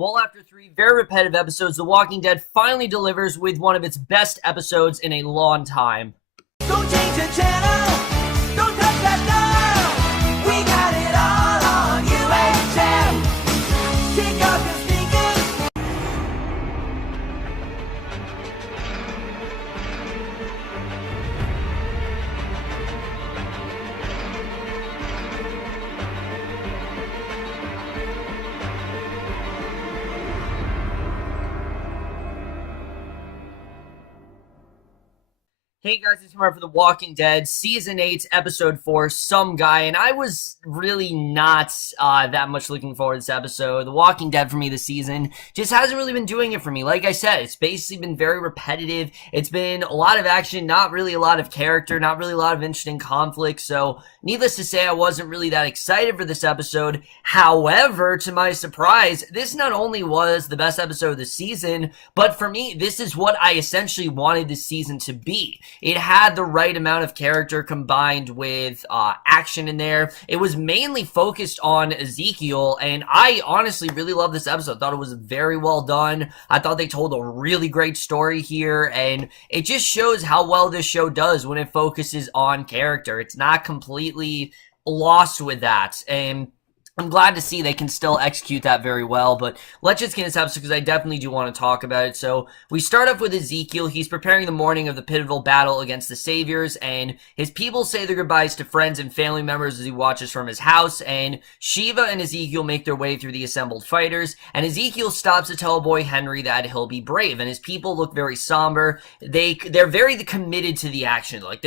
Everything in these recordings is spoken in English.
Well, after 3 very repetitive episodes, The Walking Dead finally delivers with one of its best episodes in a long time. Don't change the channel, don't touch that dial. We got it all on UHF. Take off your sneakers. Hey guys, it's Mark for The Walking Dead, Season 8, Episode 4, Some Guy, and I was really not that much looking forward to this episode. The Walking Dead for me this season just hasn't really been doing it for me. Like I said, it's basically been very repetitive. It's been a lot of action, not really a lot of character, not really a lot of interesting conflict, so needless to say, I wasn't really that excited for this episode. However, to my surprise, this not only was the best episode of the season, but for me, this is what I essentially wanted this season to be. It had the right amount of character combined with action in there. It was mainly focused on Ezekiel, and I honestly really love this episode. I thought it was very well done. I thought they told a really great story here, and it just shows how well this show does when it focuses on character. It's not completely lost with that, and I'm glad to see they can still execute that very well, but let's just get into this episode because I definitely do want to talk about it. So we start off with Ezekiel. He's preparing the morning of the pivotal battle against the Saviors, and his people say their goodbyes to friends and family members as he watches from his house, and Shiva and Ezekiel make their way through the assembled fighters, and Ezekiel stops to tell boy Henry that he'll be brave, and his people look very somber. They're very committed to the action. Like,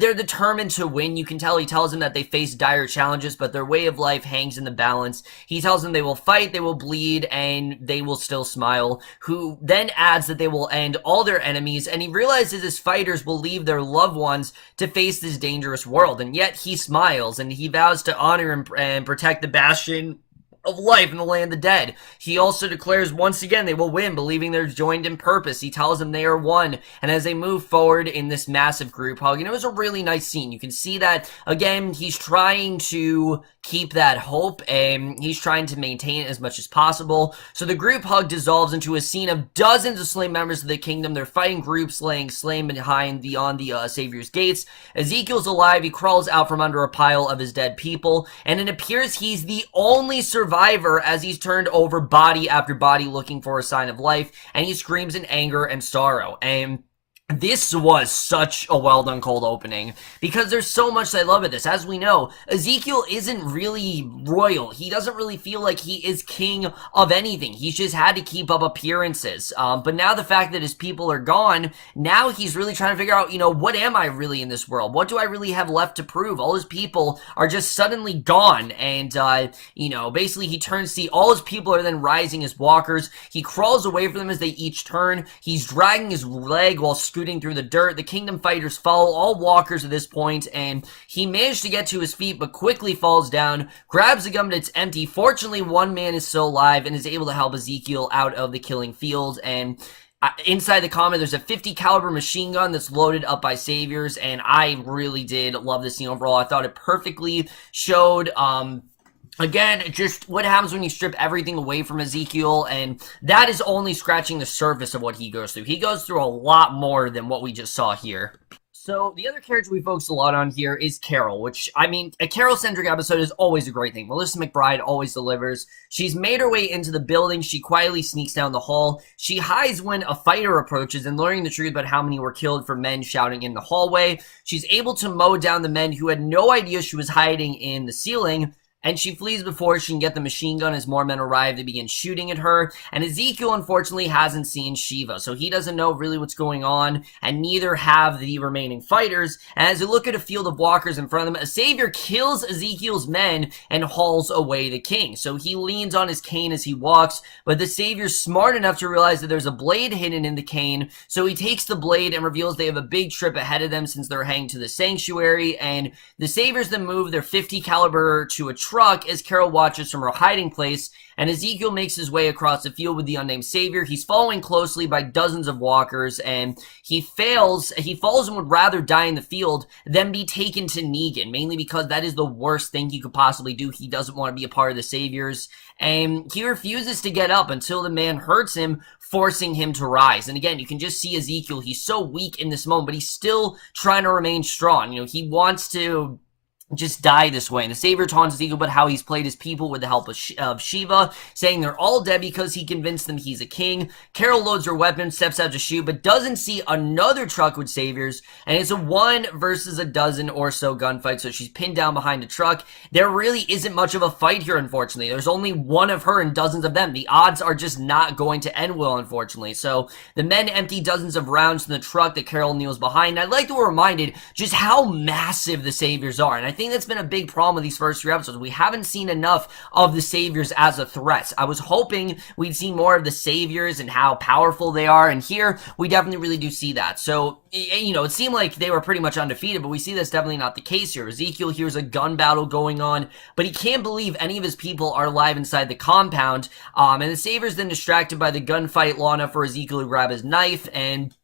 they're determined to win. You can tell he tells them that they face dire challenges, but their way of life hangs in the balance. He tells them they will fight, they will bleed, and they will still smile. Who then adds that they will end all their enemies, and he realizes his fighters will leave their loved ones to face this dangerous world, and yet he smiles, and he vows to honor and protect the bastion of life in the land of the dead. He also declares once again they will win, believing they're joined in purpose. He tells them they are one, and as they move forward in this massive group hug, and it was a really nice scene. You can see that, again, he's trying to keep that hope, and he's trying to maintain it as much as possible. So the group hug dissolves into a scene of dozens of slain members of the kingdom. They're fighting groups laying slain beyond the Savior's gates. Ezekiel's alive. He crawls out from under a pile of his dead people, and it appears he's the only survivor as he's turned over body after body looking for a sign of life, and he screams in anger and sorrow. And this was such a well-done cold opening, because there's so much I love at this. As we know, Ezekiel isn't really royal. He doesn't really feel like he is king of anything. He's just had to keep up appearances. But now the fact that his people are gone, now he's really trying to figure out, what am I really in this world? What do I really have left to prove? All his people are just suddenly gone, and, basically he turns to see all his people are then rising as walkers. He crawls away from them as they each turn. He's dragging his leg while scooting through the dirt. The kingdom fighters follow all walkers at this point, and he managed to get to his feet but quickly falls down, grabs the gun, but it's empty. Fortunately, one man is still alive and is able to help Ezekiel out of the killing field, and inside the common, there's a 50 caliber machine gun that's loaded up by Saviors, and I really did love this scene overall. I thought it perfectly showed again, just what happens when you strip everything away from Ezekiel, and that is only scratching the surface of what he goes through. He goes through a lot more than what we just saw here. So the other character we focus a lot on here is Carol, which, a Carol-centric episode is always a great thing. Melissa McBride always delivers. She's made her way into the building. She quietly sneaks down the hall. She hides when a fighter approaches, and learning the truth about how many were killed from men shouting in the hallway. She's able to mow down the men who had no idea she was hiding in the ceiling, and she flees before she can get the machine gun as more men arrive. They begin shooting at her, and Ezekiel unfortunately hasn't seen Shiva, so he doesn't know really what's going on, and neither have the remaining fighters. And as they look at a field of walkers in front of them, a Savior kills Ezekiel's men and hauls away the king. So he leans on his cane as he walks, but the Savior's smart enough to realize that there's a blade hidden in the cane, so he takes the blade and reveals they have a big trip ahead of them since they're heading to the sanctuary, and the Saviors then move their 50 caliber to a truck as Carol watches from her hiding place, and Ezekiel makes his way across the field with the unnamed savior. He's following closely by dozens of walkers, and he falls and would rather die in the field than be taken to Nacon, mainly because that is the worst thing he could possibly do. He doesn't want to be a part of the saviors, and he refuses to get up until the man hurts him, forcing him to rise. And again, you can just see Ezekiel, he's so weak in this moment, but he's still trying to remain strong. You know, he wants to just die this way. And the savior taunts Ezekiel about how he's played his people with the help of Shiva, saying they're all dead because he convinced them he's a king. Carol loads her weapon, steps out to shoot, but doesn't see another truck with saviors, and it's a 1 versus a dozen or so gunfight, so she's pinned down behind a truck. There really isn't much of a fight here, unfortunately. There's only one of her and dozens of them. The odds are just not going to end well, unfortunately. So the men empty dozens of rounds from the truck that Carol kneels behind. And I'd like to be reminded just how massive the saviors are, and I think that's been a big problem with these first 3 episodes. We haven't seen enough of the saviors as a threat. I was hoping we'd see more of the saviors and how powerful they are, and here we definitely really do see that. So, you know, it seemed like they were pretty much undefeated, but we see that's definitely not the case here. Ezekiel hears a gun battle going on, but he can't believe any of his people are alive inside the compound, and the saviors then distracted by the gunfight long enough for Ezekiel to grab his knife, and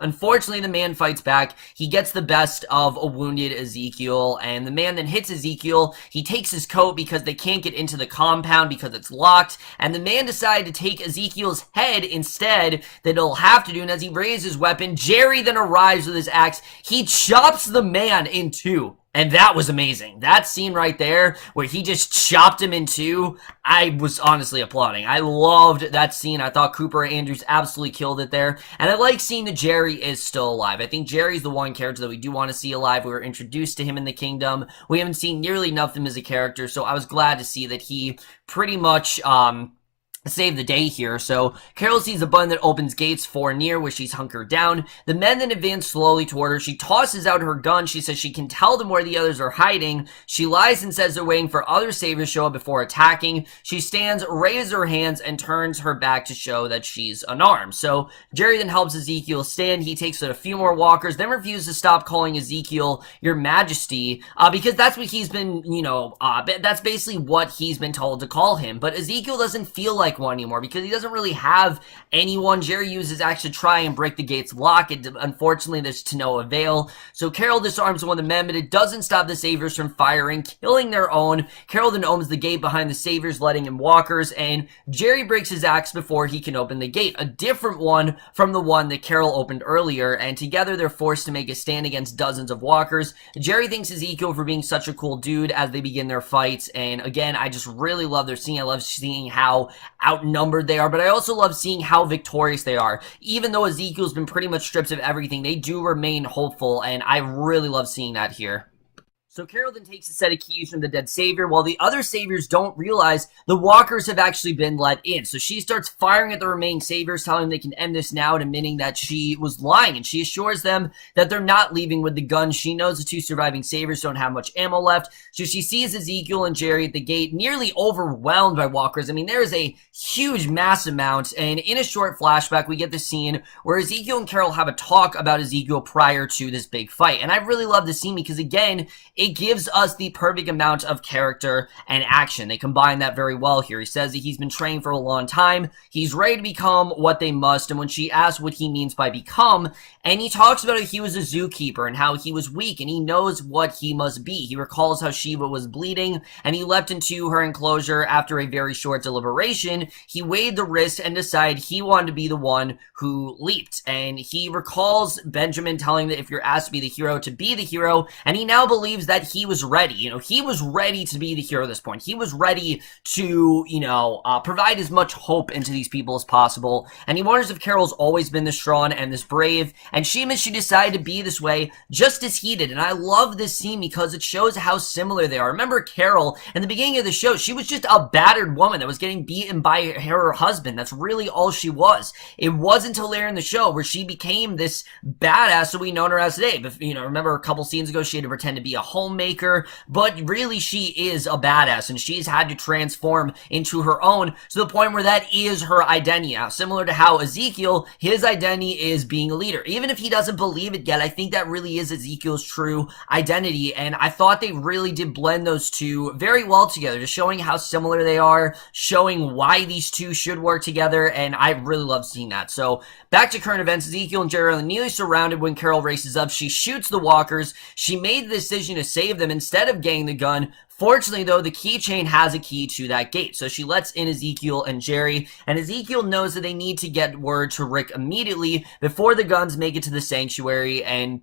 unfortunately, the man fights back. He gets the best of a wounded Ezekiel, and the man then hits Ezekiel. He takes his coat because they can't get into the compound because it's locked, and the man decided to take Ezekiel's head instead that he'll have to do, and as he raises his weapon, Jerry then arrives with his axe. He chops the man in 2. And that was amazing. That scene right there, where he just chopped him in 2, I was honestly applauding. I loved that scene. I thought Cooper Andrews absolutely killed it there. And I like seeing that Jerry is still alive. I think Jerry's the one character that we do want to see alive. We were introduced to him in the Kingdom. We haven't seen nearly enough of him as a character, so I was glad to see that he pretty much, save the day here. So Carol sees a button that opens gates for near where she's hunkered down. The men then advance slowly toward her. She tosses out her gun. She says she can tell them where the others are hiding. She lies and says they're waiting for other saviors to show up before attacking. She stands, raises her hands, and turns her back to show that she's unarmed. So Jerry then helps Ezekiel stand. He takes out a few more walkers, then refuses to stop calling Ezekiel Your Majesty, because that's what he's been, you know, that's basically what he's been told to call him. But Ezekiel doesn't feel like one anymore because he doesn't really have anyone. Jerry uses axe to try and break the gate's lock. Unfortunately, there's to no avail. So Carol disarms one of the men, but it doesn't stop the saviors from firing, killing their own. Carol then opens the gate behind the saviors, letting in walkers, and Jerry breaks his axe before he can open the gate. A different one from the one that Carol opened earlier, and together they're forced to make a stand against dozens of walkers. Jerry thanks Ezekiel for being such a cool dude as they begin their fights, and again, I just really love their scene. I love seeing how outnumbered they are, but I also love seeing how victorious they are. Even though Ezekiel's been pretty much stripped of everything, they do remain hopeful, and I really love seeing that here. So Carol then takes a set of keys from the dead savior, while the other saviors don't realize the walkers have actually been let in. So she starts firing at the remaining saviors, telling them they can end this now, and admitting that she was lying, and she assures them that they're not leaving with the guns. She knows the 2 surviving saviors don't have much ammo left, so she sees Ezekiel and Jerry at the gate, nearly overwhelmed by walkers. I mean, there is a huge, mass amount, and in a short flashback, we get the scene where Ezekiel and Carol have a talk about Ezekiel prior to this big fight, and I really love this scene because, again, it gives us the perfect amount of character and action. They combine that very well here. He says that he's been trained for a long time. He's ready to become what they must. And when she asks what he means by become, and he talks about how he was a zookeeper and how he was weak and he knows what he must be. He recalls how Shiva was bleeding and he leapt into her enclosure after a very short deliberation. He weighed the risk and decided he wanted to be the one who leaped. And he recalls Benjamin telling that if you're asked to be the hero, and he now believes that he was ready. You know, he was ready to be the hero at this point. He was ready to, provide as much hope into these people as possible. And he wonders if Carol's always been this strong and this brave, and she decided to be this way just as he did. And I love this scene because it shows how similar they are. Remember Carol, in the beginning of the show, she was just a battered woman that was getting beaten by her husband. That's really all she was. It wasn't until later in the show where she became this badass that we know her as today. But, remember a couple scenes ago, she had to pretend to be a homemaker, but really she is a badass, and she's had to transform into her own to the point where that is her identity now. Similar to how Ezekiel, his identity is being a leader. Even if he doesn't believe it yet, I think that really is Ezekiel's true identity, and I thought they really did blend those two very well together, just showing how similar they are, showing why these two should work together, and I really love seeing that. So back to current events, Ezekiel and Jerry are nearly surrounded when Carol races up. She shoots the walkers. She made the decision to save them instead of getting the gun. Fortunately, though, the keychain has a key to that gate, so she lets in Ezekiel and Jerry, and Ezekiel knows that they need to get word to Rick immediately before the guns make it to the sanctuary, and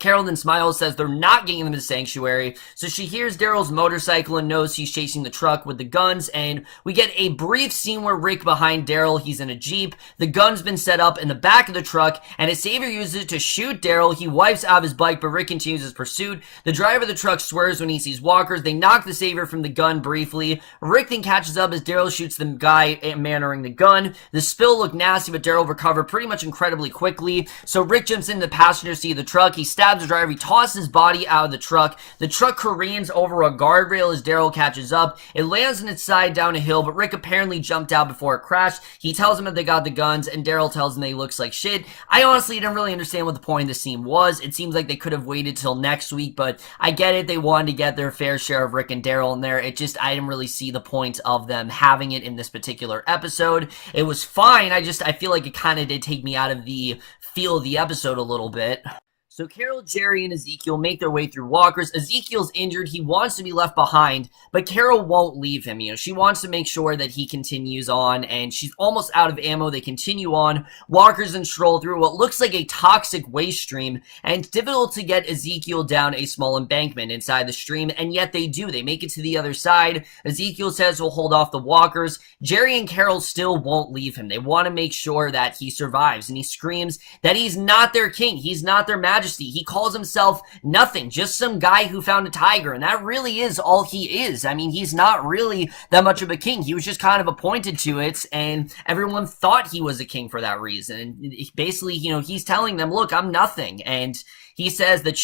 Carol then smiles, says they're not getting them to the sanctuary, so she hears Daryl's motorcycle and knows he's chasing the truck with the guns, and we get a brief scene where Rick behind Daryl, he's in a Jeep, the gun's been set up in the back of the truck, and his savior uses it to shoot Daryl. He wipes out his bike, but Rick continues his pursuit. The driver of the truck swerves when he sees walkers. They knock the savior from the gun briefly. Rick then catches up as Daryl shoots the guy mannering the gun. The spill looked nasty, but Daryl recovered pretty much incredibly quickly, so Rick jumps into the passenger seat of the truck. He stabs the driver. He tosses his body out of the truck. The truck careens over a guardrail as Daryl catches up. It lands on its side down a hill, but Rick apparently jumped out before it crashed. He tells him that they got the guns, and Daryl tells him that he looks like shit. I honestly didn't really understand what the point of the scene was. It seems like they could have waited till next week, but I get it. They wanted to get their fair share of Rick and Daryl in there. I didn't really see the point of them having it in this particular episode. It was fine. I feel like it kind of did take me out of the feel of the episode a little bit. So Carol, Jerry, and Ezekiel make their way through walkers. Ezekiel's injured. He wants to be left behind, but Carol won't leave him. She wants to make sure that he continues on, and she's almost out of ammo. They continue on. Walkers then stroll through what looks like a toxic waste stream, and it's difficult to get Ezekiel down a small embankment inside the stream, and yet they do. They make it to the other side. Ezekiel says we'll hold off the walkers. Jerry and Carol still won't leave him. They want to make sure that he survives, and he screams that he's not their king. He's not their majesty. He calls himself nothing, just some guy who found a tiger, and that really is all he is. I mean, he's not really that much of a king. He was just kind of appointed to it, and everyone thought he was a king for that reason. And basically, he's telling them, look, I'm nothing. And he says that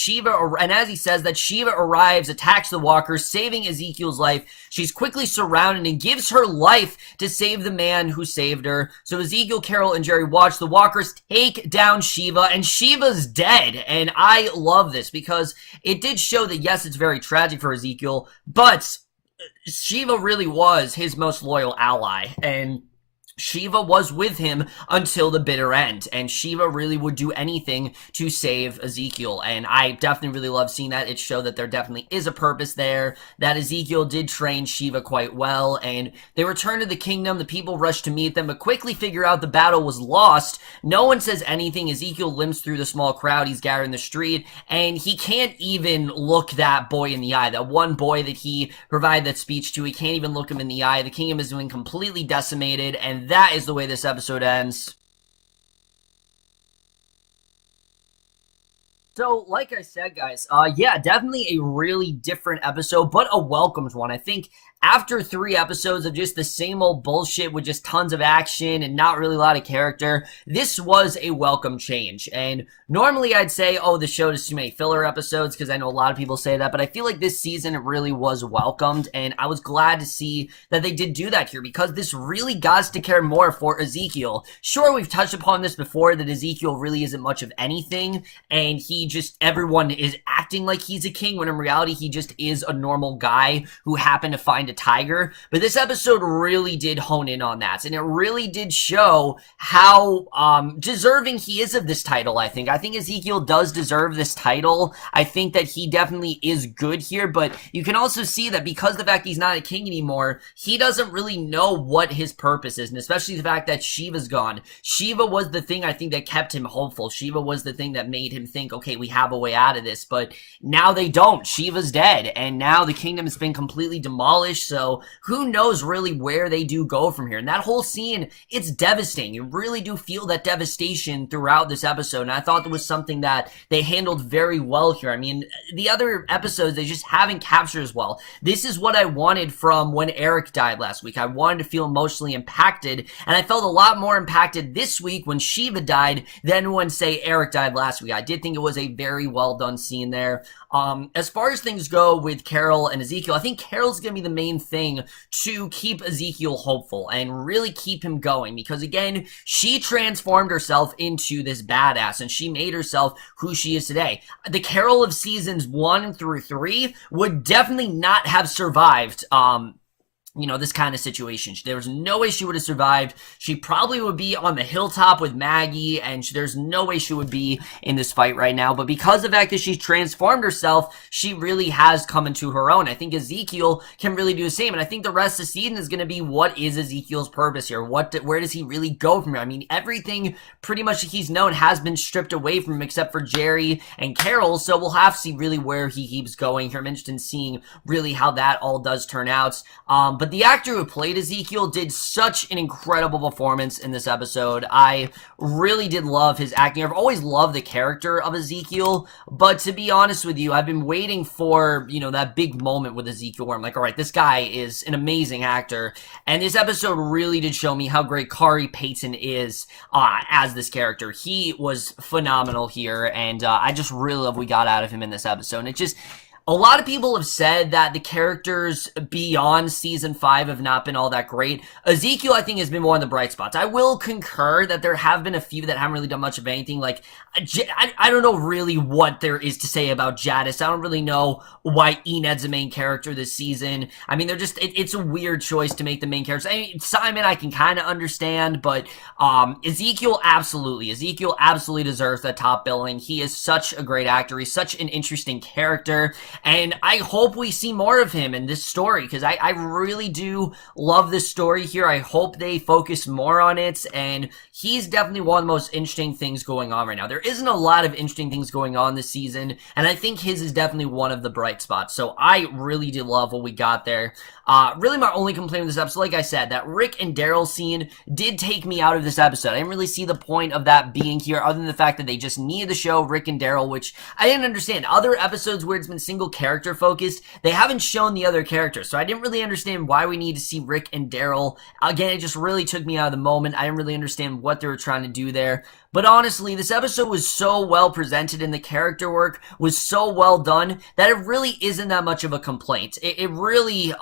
as he says that Shiva arrives, attacks the walkers, saving Ezekiel's life. She's quickly surrounded and gives her life to save the man who saved her. So Ezekiel, Carol, and Jerry watch the walkers take down Shiva, and Shiva's dead. And I love this because it did show that, yes, it's very tragic for Ezekiel, but Shiva really was his most loyal ally, and Shiva was with him until the bitter end, and Shiva really would do anything to save Ezekiel, and I definitely really love seeing that. It showed that there definitely is a purpose there, that Ezekiel did train Shiva quite well, and they return to the kingdom. The people rush to meet them, but quickly figure out the battle was lost. No one says anything. Ezekiel limps through the small crowd he's gathered in the street, and he can't even look that boy in the eye, that one boy that he provided that speech to. He can't even look him in the eye. The kingdom is being completely decimated, and that is the way this episode ends. So, like I said, guys, yeah, definitely a really different episode, but a welcomed one. I think after 3 episodes of just the same old bullshit with just tons of action and not really a lot of character, this was a welcome change. And normally I'd say, oh, the show does too many filler episodes, because I know a lot of people say that, but I feel like this season it really was welcomed, and I was glad to see that they did do that here, because this really got us to care more for Ezekiel. Sure, we've touched upon this before, that Ezekiel really isn't much of anything, and everyone is acting like he's a king, when in reality he just is a normal guy who happened to find a tiger. But this episode really did hone in on that, and it really did show how deserving he is of this title. I think Ezekiel does deserve this title. I think that he definitely is good here, but you can also see that because of the fact he's not a king anymore, he doesn't really know what his purpose is, and especially the fact that Shiva's gone. Shiva was the thing I think that kept him hopeful. Shiva was the thing that made him think, okay, we have a way out of this, but now they don't. Shiva's dead, and now the kingdom has been completely demolished. finished, so who knows really where they do go from here. And that whole scene, it's devastating. You really do feel that devastation throughout this episode, and I thought that was something that they handled very well here. I mean, the other episodes, they just haven't captured as well. This is what I wanted from when Eric died last week. I wanted to feel emotionally impacted, and I felt a lot more impacted this week when Shiva died than when, say, Eric died last week. I did think it was a very well done scene there. As far as things go with Carol and Ezekiel, I think Carol's going to be the main thing to keep Ezekiel hopeful and really keep him going, because again, she transformed herself into this badass and she made herself who she is today. The Carol of seasons 1 through 3 would definitely not have survived, you know, this kind of situation. There was no way she would have survived. She probably would be on the hilltop with Maggie, and there's no way she would be in this fight right now. But because of the fact that she transformed herself, she really has come into her own. I think Ezekiel can really do the same, and I think the rest of the season is going to be, what is Ezekiel's purpose here? Where does he really go from here? I mean, everything pretty much that he's known has been stripped away from him except for Jerry and Carol, so we'll have to see really where he keeps going here. I'm interested in seeing really how that all does turn out. But the actor who played Ezekiel did such an incredible performance in this episode. I really did love his acting. I've always loved the character of Ezekiel, but to be honest with you, I've been waiting for, you know, that big moment with Ezekiel where I'm like, all right, this guy is an amazing actor. And this episode really did show me how great Kari Payton is as this character. He was phenomenal here, and I just really love what we got out of him in this episode. And it just... A lot of people have said that the characters beyond season 5 have not been all that great. Ezekiel, I think, has been one of the bright spots. I will concur that there have been a few that haven't really done much of anything. Like, I don't know really what there is to say about Jadis. I don't really know why Ened's the main character this season. I mean, they're just, it's a weird choice to make the main characters. I mean, Simon, I can kind of understand, but Ezekiel absolutely deserves that top billing. He is such a great actor. He's such an interesting character. And I hope we see more of him in this story, because I really do love this story here. I hope they focus more on it, and he's definitely one of the most interesting things going on right now. There isn't a lot of interesting things going on this season, and I think his is definitely one of the bright spots. So I really did love what we got there. Really my only complaint with this episode, like I said, that Rick and Daryl scene did take me out of this episode. I didn't really see the point of that being here, other than the fact that they just needed to show Rick and Daryl, which I didn't understand. Other episodes where it's been single character focused, they haven't shown the other characters, so I didn't really understand why we need to see Rick and Daryl. Again, it just really took me out of the moment. I didn't really understand what they were trying to do there. But honestly, this episode was so well presented and the character work was so well done that it really isn't that much of a complaint. It really,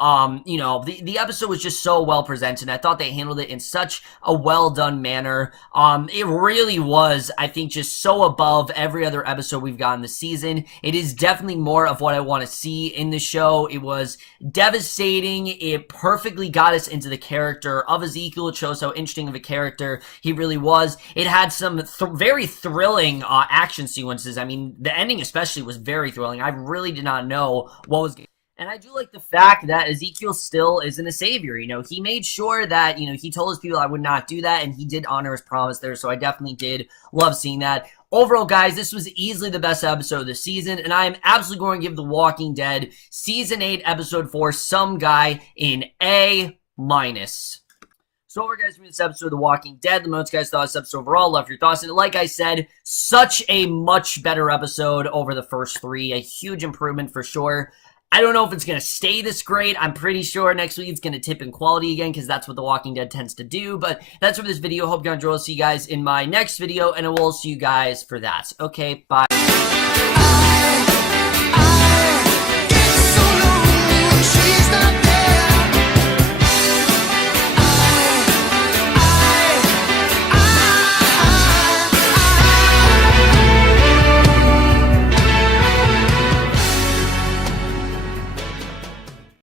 you know, the episode was just so well presented. I thought they handled it in such a well done manner. It really was, I think, just so above every other episode we've gotten this season. It is definitely more of what I want to see in the show. It was devastating. It perfectly got us into the character of Ezekiel. It shows how interesting of a character he really was. It had some very thrilling action sequences. I mean, the ending especially was very thrilling. I really did not know what was going on. And I do like the fact that Ezekiel still isn't a savior. You know, he made sure that, you know, he told his people I would not do that, and he did honor his promise there, so I definitely did love seeing that. Overall, guys, this was easily the best episode of the season, and I am absolutely going to give The Walking Dead Season 8, Episode 4, some guy in A-. So over, guys, from this episode of The Walking Dead, the most guys thought of this episode overall, love your thoughts, and like I said, such a much better episode over the first 3, a huge improvement for sure. I don't know if it's going to stay this great. I'm pretty sure next week it's going to tip in quality again, because that's what The Walking Dead tends to do, but that's for this video. Hope you enjoyed. I'll see you guys in my next video, and I will see you guys for that. Okay, bye.